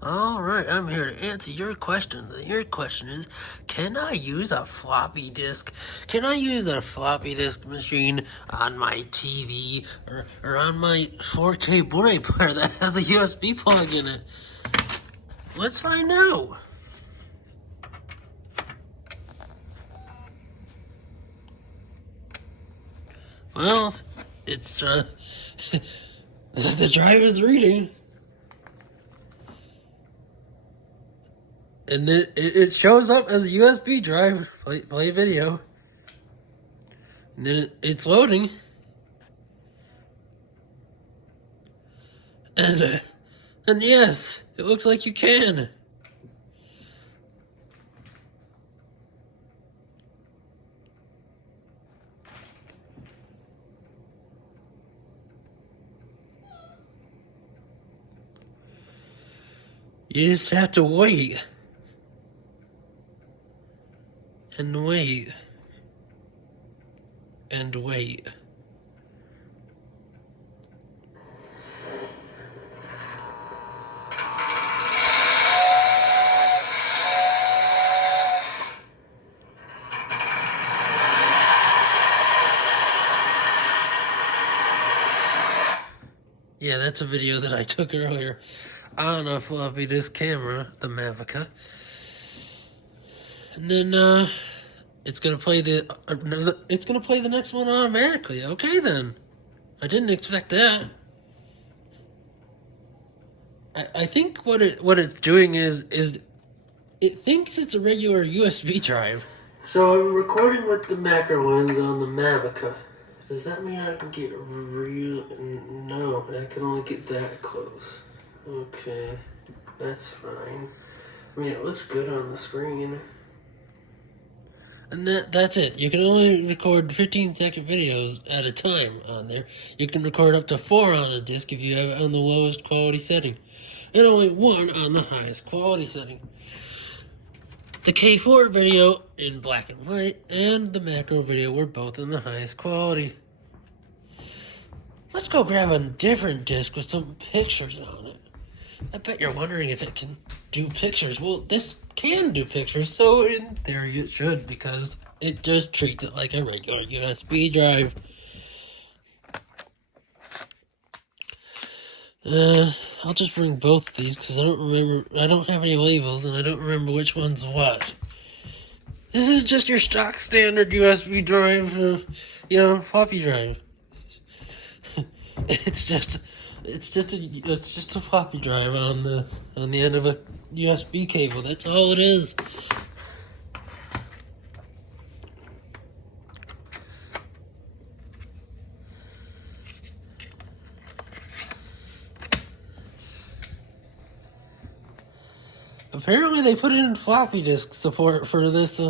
Alright, I'm here to answer your question. Your question is, can I use a floppy disk? Can I use a floppy disk machine on my TV or on my 4K Blu-ray player that has a USB plug in it? Let's find out. Well, it's, the drive is reading. And it shows up as a USB drive, play video. And then it's loading. And yes, it looks like you can. You just have to wait. And wait. And wait. Yeah, that's a video that I took earlier on a floppy disk camera, the Mavica. And then it's gonna play the next one automatically. Okay then. I didn't expect that. I think what it's doing is it thinks it's a regular USB drive. So I'm recording with the macro lens on the Mavica. Does that mean I can get real? No, I can only get that close. Okay, that's fine. I mean, it looks good on the screen. And that's it. You can only record 15-second videos at a time on there. You can record up to 4 on a disc if you have it on the lowest quality setting. And only 1 on the highest quality setting. The K4 video in black and white and the macro video were both in the highest quality. Let's go grab a different disc with some pictures on it. I bet you're wondering if it can do pictures. Well, this can do pictures, so in theory it should, because it just treats it like a regular USB drive. I'll just bring both of these because I don't have any labels and I don't remember which one's what. This is just your stock standard USB drive, floppy drive. It's just a floppy drive on the end of a USB cable. That's all it is. Apparently they put in floppy disk support for this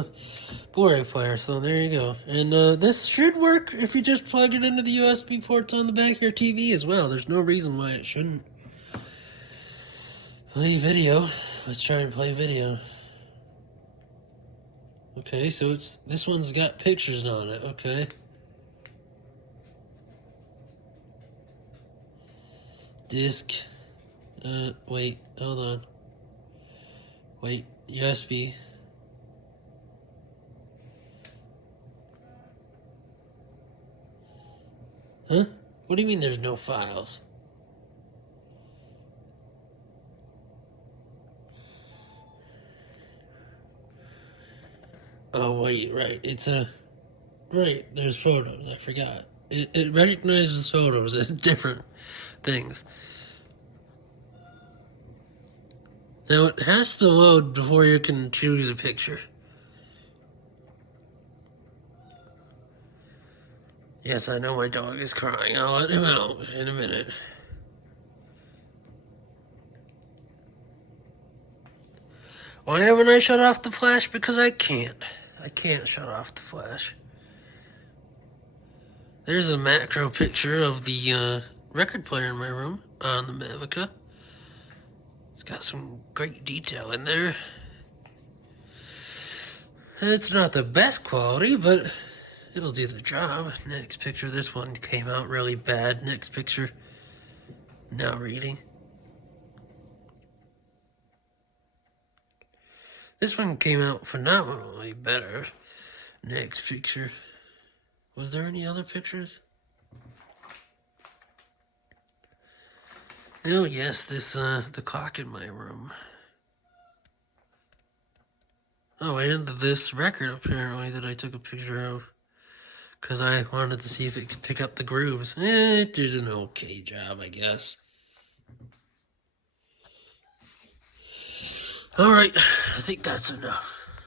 Blu-ray player, so there you go. And this should work if you just plug it into the USB ports on the back of your TV as well. There's no reason why it shouldn't. Play video. Let's try and play video. Okay, so this one's got pictures on it, okay. Disc. Wait, hold on. Wait, USB. Huh? What do you mean there's no files? Oh, wait, right. Right, there's photos. I forgot. It recognizes photos as different things. Now, it has to load before you can choose a picture. Yes, I know my dog is crying. I'll let him out in a minute. Why haven't I shut off the flash? Because I can't. I can't shut off the flash. There's a macro picture of the record player in my room on the Mavica. It's got some great detail in there. It's not the best quality, but it'll do the job. Next picture, this one came out really bad. Next picture, now reading. This one came out phenomenally better. Next picture. Was there any other pictures? Oh yes, this the clock in my room. Oh, and this record apparently that I took a picture of. Because I wanted to see if it could pick up the grooves. It did an okay job, I guess. Alright, I think that's enough.